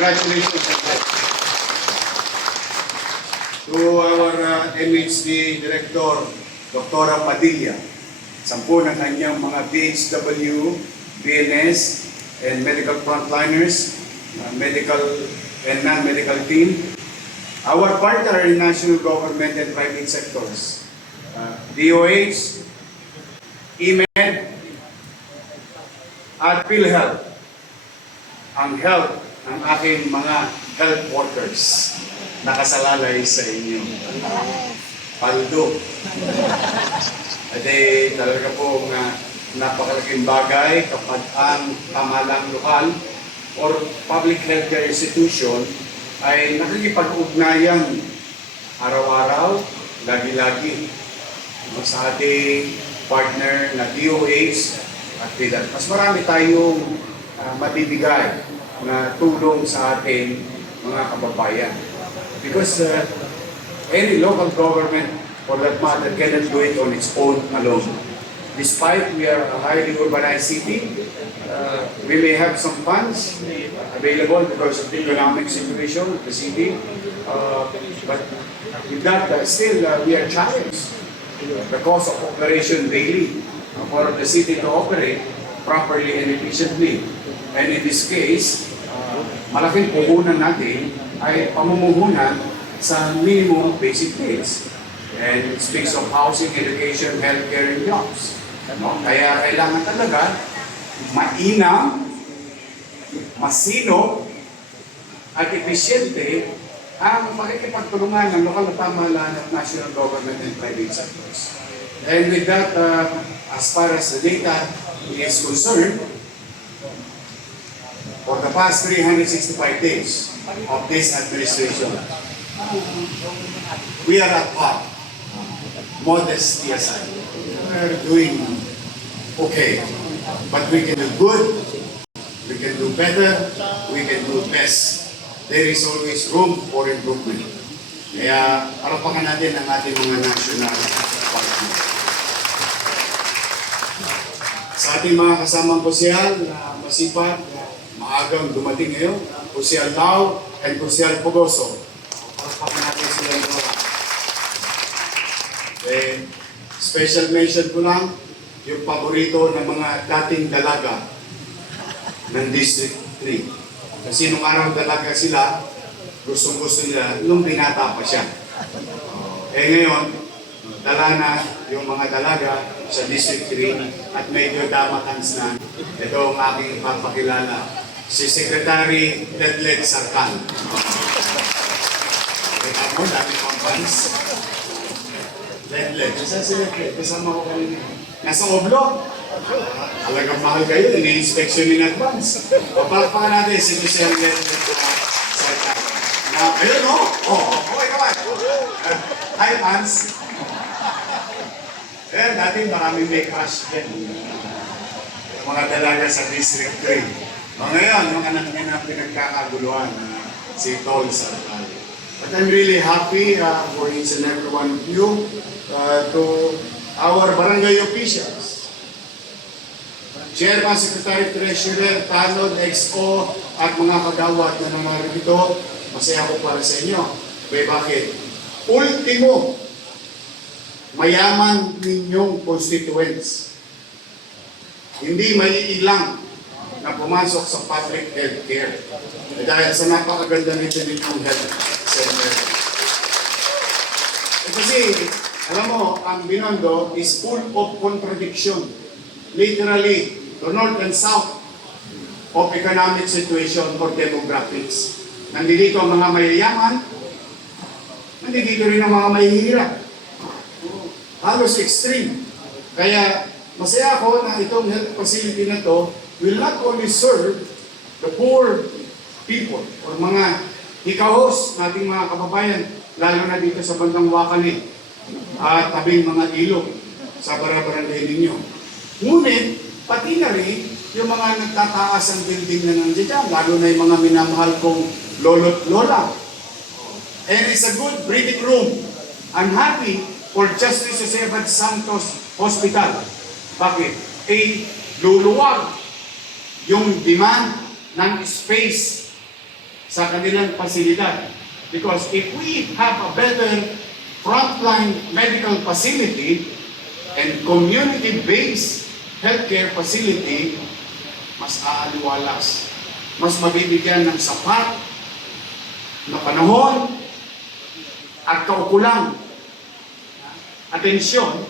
Congratulations again to our MHD Director, Dr. Padilla. 10 ng kanyang mga PHW, BNS, and medical frontliners, medical and non-medical team. Our partner in national government and private sectors, DOH, EMED, at PhilHealth, ang health ng aking mga health workers nakasalalay sa inyo. Paldo. At talaga pong napakalaking bagay kapag ang pamahalang lokal or public healthcare institution ay nakikipag-ugnayan araw-araw, lagi-lagi sa ating partner na DOH at PhilHealth. Mas marami tayong matibigay na tulong sa ating mga kababayan. Because any local government, for that matter, cannot do it on its own alone. Despite we are a highly urbanized city, we may have some funds available because of the economic situation of the city. But with that, still we are challenged. The cost of operation daily for the city to operate properly and efficiently. And in this case, malaking puhunan natin ay pamumuhunan sa minimum basic needs. And it speaks of housing, education, healthcare, and jobs. Kaya kailangan talaga mainam, masino, at episyente ang pakikipagtulungan ng lokal na pamahalaan at national government and private sectors. And with that, as far as the data is concerned, for the past 365 days of this administration, we are at par, modesty aside. We are doing okay, but we can do good, we can do better, we can do best. There is always room for improvement. Kaya parapakan natin ang ating mga national partners. Sa ating mga kasamang kusyal na masipag, maagang dumating ngayon, Kusyal Lao and Kusyal Pogoso. Parapakan natin sila yung mga. Special mention ko lang, yung paborito ng mga dating dalaga ng District 3. Kasi nung araw dalaga sila, gustong-gusto nila, nung binata pa siya. Ngayon, dala na yung mga dalaga sa District 3 at medyo damatans na. Ito ang aking papakilala, si Secretary Ledled Sarkan. Kaya mo, dami pang fans. Ledled, kasi si Ledled, kasama ko kanina. Nasa Oblo. Talagang mahal kayo, ini-inspection in advance. Papalakpakan natin si Michelle Ledled Sarkan. Ayun, no? Okay naman. Hi, fans. Dati maraming may crush yan. Mga dalaga sa District 3. Ngayon, yung anak niya na pinagkakaguluhan, si Tol Sarkan. But I'm really happy for each and every one of you, to our barangay officials, Chairman, Secretary, Treasurer, Tanod, XO, at mga kagawad na nangarito, masaya ko para sa inyo. Bakit? Ultimo, mayaman ninyong constituents. Hindi maiilang na pumasok sa public health care. Dahil sa napakaganda nito ninyong health center. Kasi, alam mo, ang Binondo is full of contradiction. Literally, the north and south of economic situation or demographics. Nandito ang mga mayayaman, nandito rin ang mga mahihirap. Halos extreme. Kaya, masaya ako na itong health facility na to will not only serve the poor people or mga hikahos nating mga kababayan, lalo na dito sa bandang Wakali at tabing mga ilog sa barangay ninyo. Ngunit, pati na rin yung mga nagtataas ang building na nandiyan, lalo na yung mga minamahal kong lolo't lola. And it's a good breathing room. I'm happy for Justice Josephine Santos Hospital. Bakit? Luluwag yung demand ng space sa kanilang pasilidad. Because if we have a better frontline medical facility and community-based healthcare facility, mas aaliwalas, mas mabibigyan ng sapat na panahon at kaukulang atensyon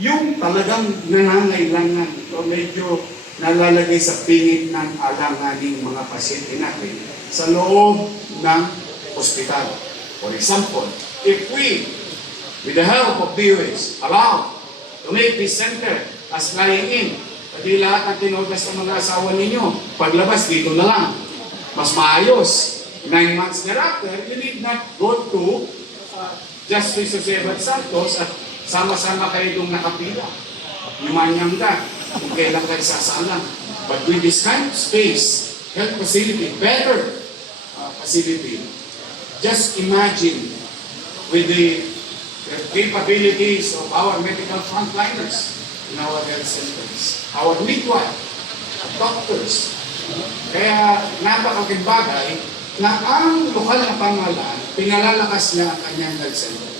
yung talagang nangangailangan o medyo nalalagay sa pingit ng alanganing mga pasyente natin sa loob ng ospital. For example, if we, with the help of DOH, allow to make this center as lying-in, pati lahat ng tinogas ng mga asawa ninyo, paglabas dito na lang, mas maayos. 9 months thereafter, you need not go to Justice Jose Santos at sama-sama kayo itong nakapila. Yumanyang ka kung kailan kayo sasalang. But with this kind of space, health facility, better facility, just imagine with the capabilities of our medical frontliners in our health centers, our midwife, doctors. Kaya napakaking bagay na ang lokal na pamahalaan, pinalalakas niya ang kanyang health center.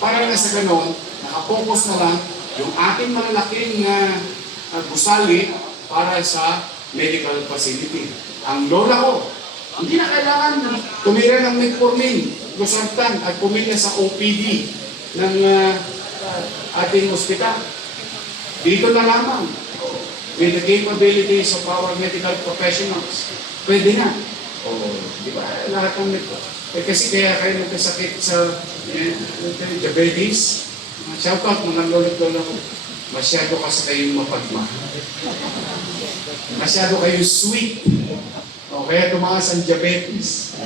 Para na sa ganon, nakapokus na lang yung ating malalaking gusali para sa medical facility. Ang lola ko, hindi na kailangan tumira ng metformin, losartan at pumilya sa OPD ng ating ospital. Dito na lamang, with the capabilities of our medical professionals, pwede na. Di ba? Lahat ng kasi kaya kayo nagkasakit sa diabetes. Shoutout mga lolo-lolo ko. Masyado kasi kayong mapagmahal. Masyado kayong sweet. Kaya tumaas ang diabetes.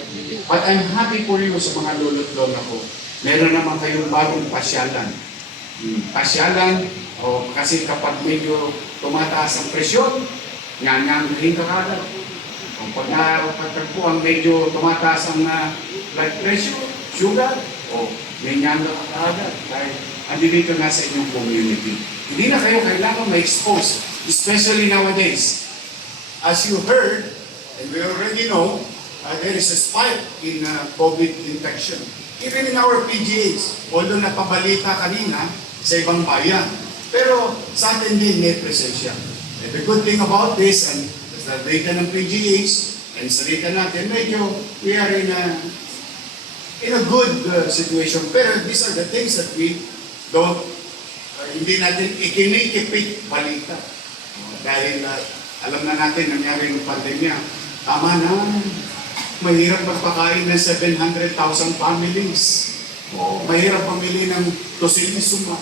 But I'm happy for you sa mga lolo-lolo ko. Meron naman kayong bagong pasyalan. Pasyalan, kasi kapag medyo tumataas ang presyon, nyanyangahin ka kagad. Pag napagtagpo ang medyo tumataas ang blood pressure, sugar, may nyanga ka kagad. Dahil andito nga sa inyong community. Hindi na kayo kailangan ma-expose, especially nowadays. As you heard, and we already know, there is a spike in COVID infection. Even in our PGHs, although napabalita kanina sa ibang bayan, pero sa atin din may presensya. And the good thing about this, and sa data ng PGH, and sa data natin, medyo we are in a good situation. Pero these are the things that we don't, hindi natin ikinikipit balita. Dahil alam na natin, nangyari ng pandemya, tama na, mahirap magpakain ng 700,000 families. Mahirap pamili ng tocilizumab,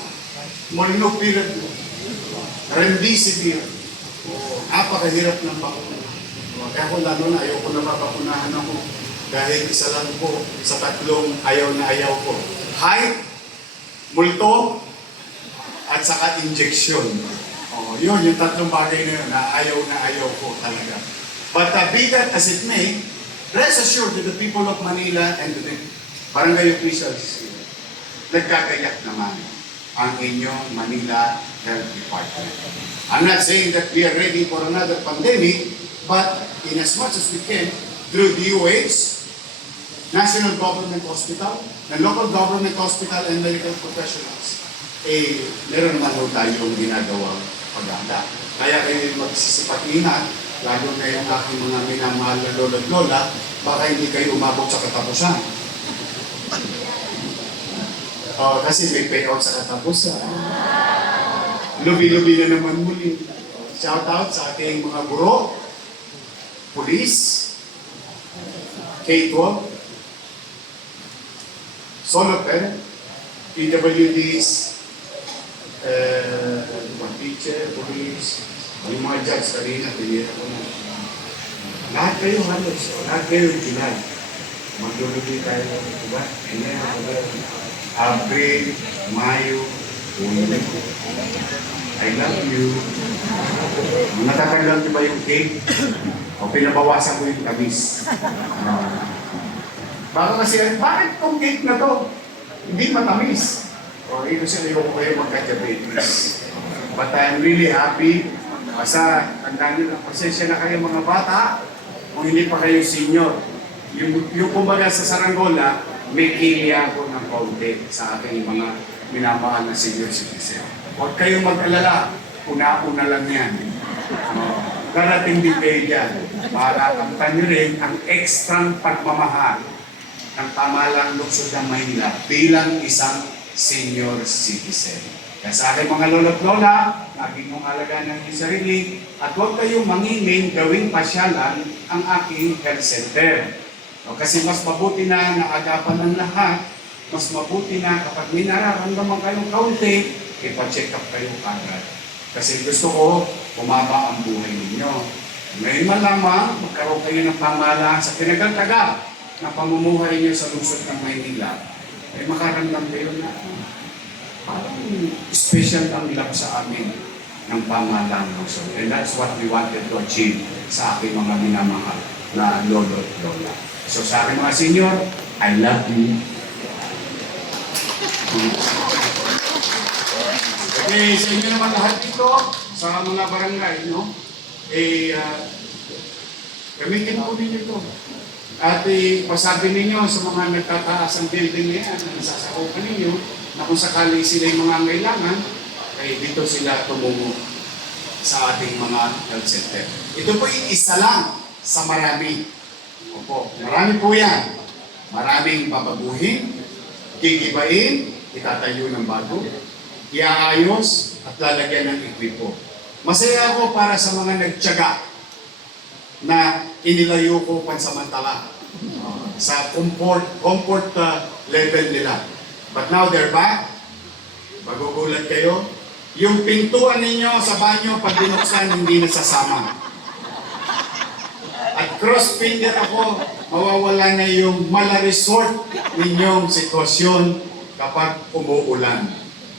molnupiravir, remdesivir. Napakahirap ng bakuna. Kaya ko lalo na, ayaw ko na mabakunahan ako. Dahil isa lang po sa tatlong ayaw na ayaw ko. Height, multo, at saka injection. Yun, yung tatlong bagay na yun na ayaw ko talaga. But be that as it may, rest assured to the people of Manila and to the barangay officials, nagkakayak naman ang inyong Manila Health Department. I'm not saying that we are ready for another pandemic, but in as much as we can, through DOH, National Government Hospital, the local government hospital and medical professionals, meron naman po tayong ginagawang pag-anda. Kaya kayo magsisipatingan, lalo na yung aking mga minamahal na lolo at lola, baka hindi kayo umabot sa katapusan. Kasi may payout sa katapusan. Lubi-lubi na naman muli. Shout out sa ating mga guro, police, K-12, solo parent, PWDs, teacher, police, yung mga judge kanina, pinira ko na. Lahat kayo halos, lahat kayo July. Maglulubi tayo, diba? April, Mayo, June. I love you. Natatanggal niyo ba yung cake? O pinabawasan ko yung tamis? Baka kasi, bakit itong cake na to? Hindi matamis. O ito siya yung kayo magka-diabetes. But I'm really happy. Basta, tandaan nyo lang, pasensya na kayo mga bata kung hindi pa kayo senior. yung kumbaga sa saranggola, may kilya ko ng kaunti sa aking mga minamahal na senior citizen. Huwag kayong mag-alala, una-una lang yan. Darating din kayo dyan. Marakamtan nyo rin ang ekstrang pagmamahal ng pamahalang lungsod ng Maynila bilang isang senior citizen. Kaya sa aking mga lolo't lola, laging mong alagaan ng inyong sarili at huwag kayong mangingin gawing pasyalan ang aking health center. Kasi mas mabuti na naagapan ng lahat, mas mabuti na kapag may nararamdaman kayong kaunti, ipa-check up kayo agad. Kasi gusto ko, bumaba ang buhay ninyo. Ngayon man lamang, magkaroon kayo ng pamahalaan sa tinagal-tagal na pamumuhay niyo sa lungsod ng Maynila, ay makaramdam kayo na parang special ang love sa amin ng pamahalaan ng lungsod. And that's what we wanted to achieve sa aking mga minamahal na lolo at lola. So sa aking mga senior, I love you. Okay, sa inyo naman lahat dito, sa mga barangay, no? Gamitin po ninyo ito. At pasabi ninyo sa mga nagtataas ang building na yan, na nasasakupan ninyo, na kung sakali sila yung mga kailangan, ay dito sila tumungo sa ating mga health center. Ito po yung isa lang sa marami. Opo, marami po yan. Maraming babaguhin, gigibain, itatayo ng bago, iaayos at lalagyan ng equipo. Masaya ako para sa mga nagtiyaga na inilayo ko pansamantala sa comfort level nila. But now they're back. Magugulat kayo. Yung pintuan ninyo sa banyo pag binuksan hindi nasasama. At cross-finger ako, mawawala na yung mala-resort ninyong sitwasyon kapag umuulan.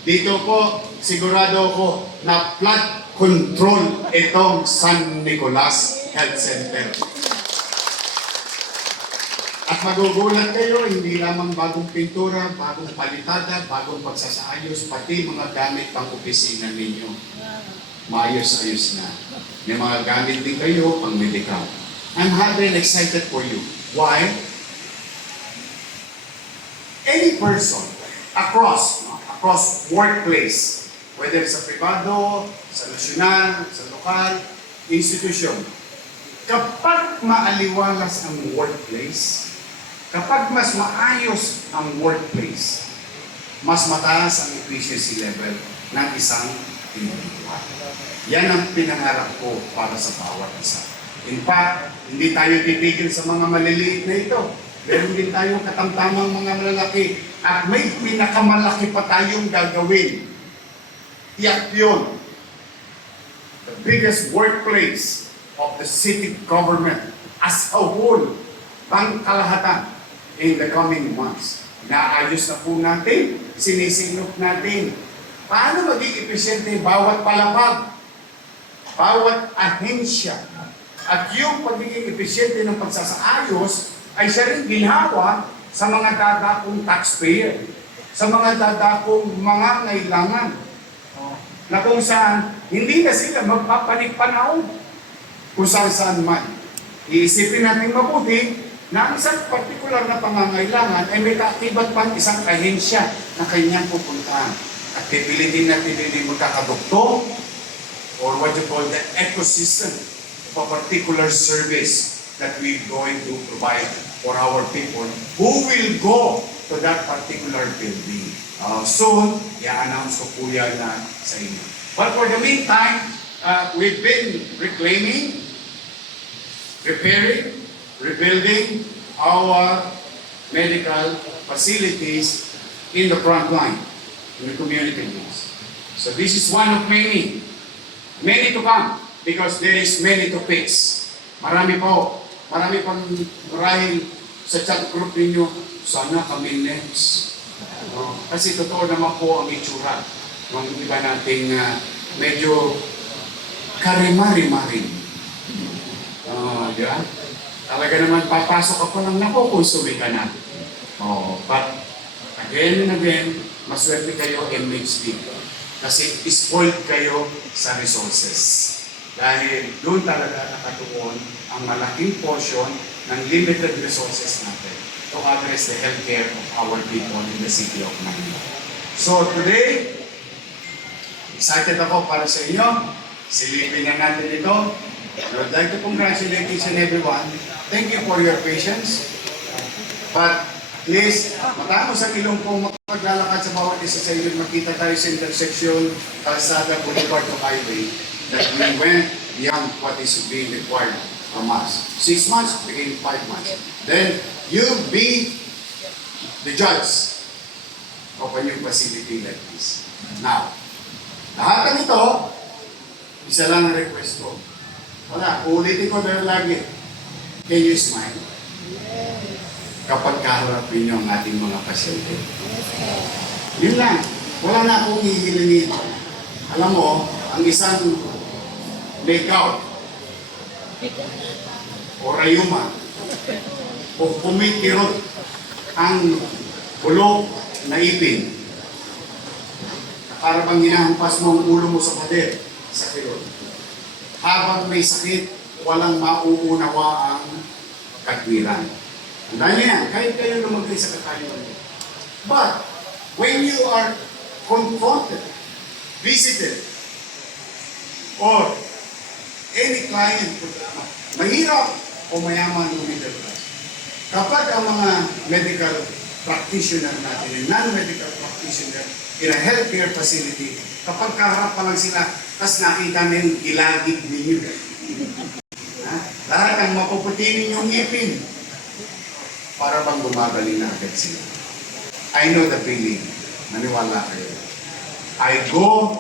Dito po, sigurado ako na flood control itong San Nicolas Health Center. At magugulat kayo, hindi lamang bagong pintura, bagong palitada, bagong pagsasaayos, pati mga gamit pang opisina ninyo. Maayos-ayos na. May mga gamit din kayo pang medical. I'm happy and excited for you. Why? Any person across workplace, whether sa privado, sa nasyonal, sa lokal, institution, kapag maaliwalas ang workplace, kapag mas maayos ang workplace, mas mataas ang efficiency level ng isang individual. Yan ang pinangarap ko para sa bawat isa. In fact, hindi tayo titigil sa mga maliliit na ito. Meron din tayong katamtamang mga malalaki. At may pinakamalaki pa tayong gagawin. Tiyak yun. The biggest workplace of the city government as a whole, pangkalahatan in the coming months. Naayos na po natin, sinisinop natin. Paano maging epesyente bawat palapag, bawat ahensya, at yung pagiging epesyente ng pagsasaayos ay siya rin ginhawa sa mga dadakong taxpayer, sa mga dadakong mga ngailangan, na kung saan hindi na sila magpapanik-panahon kung saan man. Iisipin natin mabuti na ang isang partikular na pangangailangan ay may kaakibat pang isang ahensya na kanyang pupuntahan. At pipilitin natin din magkakadoktor or what you call the ecosystem of a particular service that we're going to provide for our people who will go to that particular building. Soon, i-announce ko po yan na sa inyo. But for the meantime, we've been reclaiming, repairing, rebuilding our medical facilities in the front line, in the community. So this is one of many to come, because there is many to fix. Marami pang marahil sa chat group ninyo, sana kami next. Kasi totoo naman po ang itsura ng iba nating medyo karimari-marin. Diba? Talaga naman papasok ka pa lang nakukonsume ka na. But again and again, maswerte kayo MHD. Kasi spoiled kayo sa resources. Dahil doon talaga nakatuon ang malaking portion ng limited resources natin to address the healthcare of our people in the city of Manila. So today, excited ako para sa inyo. Silipin na natin ito. I would like to congratulate each and everyone. Thank you for your patience. But please, matapos ang ilong po maglalakad sa bawat isa sa inyo, makita tayo sa intersection, kalsada, boulevard o highway, that we went beyond what is being required from us. 6 months, became 5 months. Then, you be the judge of a new facility like this. Now, lahat ng ito, isa lang ang request ko. Wala, ulitin ko dahil lagi. Can you smile? Kapag kaharapin niyo ang ating mga pasyente. Yun lang. Wala na akong hihilingin. Alam mo, ang isang make-out o rayuma o kumikirot ang bulok na ipin para bang hinahampas mo ang ulo mo sa pader sa kirot. Habang may sakit, walang mauunawa ang katwiran. Tandaan niyo yan, kahit kayo lumagay sa katayuan. But, when you are confronted, visited, or any client, mahirap o mayaman o middle class, kapag ang mga medical practitioner natin, and non-medical practitioner in a healthcare facility, kapag kaharap pa lang sila, tas nakita na yung gilagid ninyo. Lahat ang mapuputi ninyong ngipin, para bang gumagaling na agad sila. I know the feeling. Maniwala kayo. I go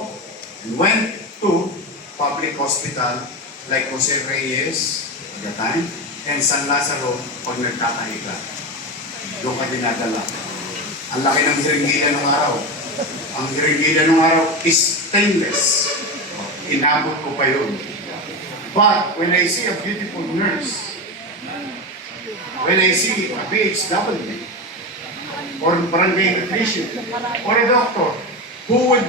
and went to public hospital like Jose Reyes at the time and San Lazaro pag nagtatahi ka. Doon ka dinadala. Ang laki ng hiringgida ng araw. Ang hiringgida ng araw is stainless. Inabot ko pa yun. But when I see a beautiful nurse, when I see a BHW, or barangay nutrition, or a doctor who would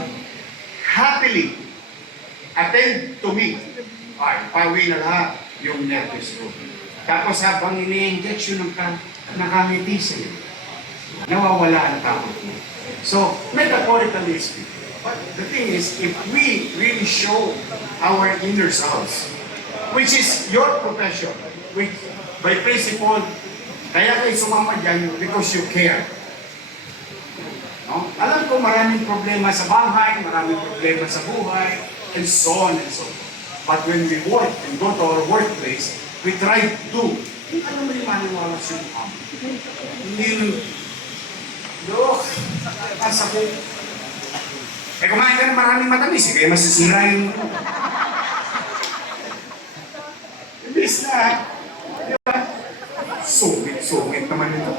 happily attend to me, ay, pawi na lahat yung nervous ko. Tapos habang ini-injection ng nakangiti sa'yo, nawawala ang takot mo. So, metaphorically speaking. But the thing is, if we really show our inner selves, which is your profession, which by principle, kaya kayo sumama dyan because you care. No? Alam ko maraming problema sa bahay, maraming problema sa buhay, and so on and so forth. But when we work and go to our workplace, we try to do. Alam mo yung maniwala sa mukha mo. Hindi yung, ang sakit. Eh kumain ka ng maraming matamis, kaya masisira yung... Ibis na, di ba? Sungit naman ito.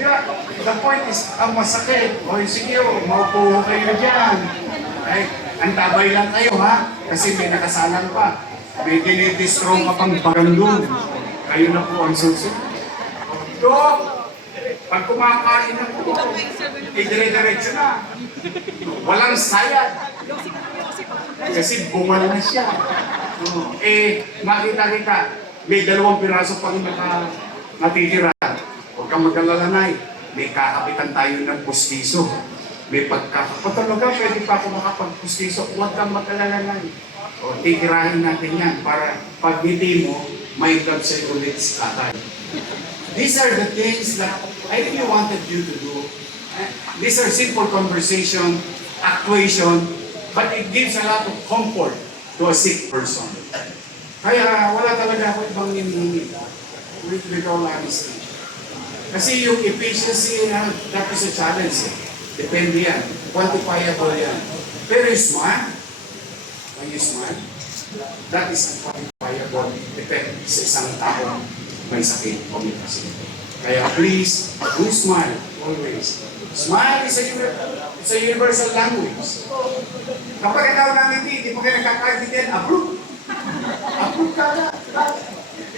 Di ba? The point is, ang masakit. O sige, maupo kayo dyan. Ay, antabay lang kayo ha, kasi may nakasalan pa. May dinidistro ka pang bagandun. Kayo na po ang susunod. Dok, pag kumakain na po, dire-diretso na. Walang sayad. Kasi bumal na siya. Makita-kita, may 2 piraso pang natitira. Huwag kang mag-alalay. May kakapitan tayo ng pustiso. May pagkakapatalaga, pwede pa ako makapagpustiso. Huwag kang mag-alalay. O, titirahin natin yan para pag ngiti mo, may love sa'yo ulit sa tatay. These are the things that I really wanted you to do. These are simple conversation, actuation, but it gives a lot of comfort to a sick person. Kaya wala talaga ako ibang hinihingi with all honesty. Kasi yung efficiency na dapat sa challenge eh. Depende yan. Quantifiable yan. Pero yung smile, when you smile, that is a quantifiable effect sa isang tao may sakit o may pasyente. Kaya please, do smile always. Smile is a universal language. Kapag ang tao ng hindi mo kayo nagkakaintindihan, approve. Approve ka na.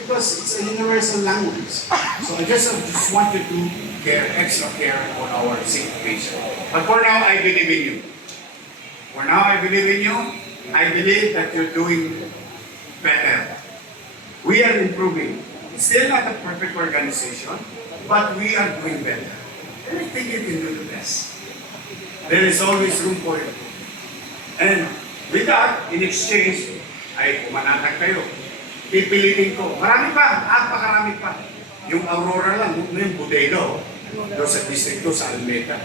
Because it's a universal language. So I just want you to care, extra care on our sick patient. But for now, I believe in you. For now, I believe in you. I believe that you're doing better. We are improving. Still not a perfect organization, but we are doing better. And I think you can do the best. There is always room for it. And with that, in exchange, ay pumanatag kayo. Pipilitin ko. Marami pa, napakarami pa. Yung Aurora lang, yung Bodega, doon sa district ko, sa Almeda.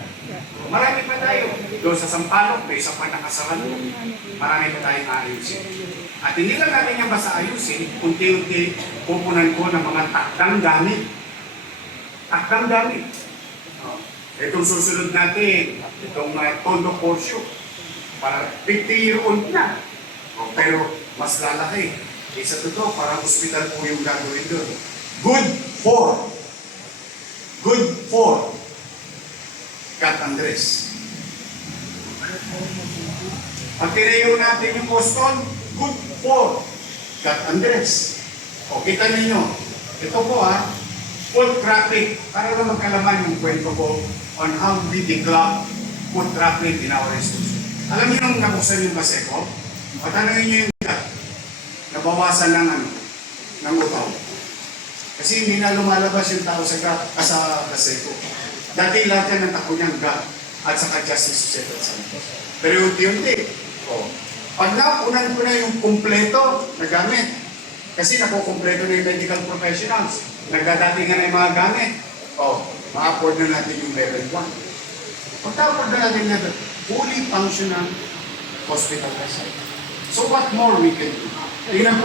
Marami pa tayo. Doon sa Sampaloc, may isa pa nakasaran mo. Marami pa tayong ayusin. At hindi lang natin yung basta ayusin, unti-unti pupunan ko ng mga takdang gamit. Takdang gamit. Itong susunod natin, itong Tondo Porsche, para 50-year-old na. Pero mas lalaki. Isa to, para hospital po yung gagawin doon. Good for Cat Andres. Pag tinayo natin yung Boston, good for Cat Andres. O, kita ninyo, ito po foot traffic, para lang magkalaman yung kwento ko on how we declare foot traffic in our institution. Alam niyo nung nabuksan yung Baseco, patanungin niyo yung GAT, nabawasan ng utaw. Kasi hindi na lumalabas yung tao sa Baseco. Dati lahat yan ang takbo niyang GAT at saka Justice Society Santos. Pero unti-unti, pag napunan ko na yung kumpleto na gamit, kasi nakukumpleto na yung medical professionals, nagdadating na yung mga gamit, ma-afford na natin yung level 1. Pagka-afford na natin level, fully functional hospital. So what more we can do? Tingnan po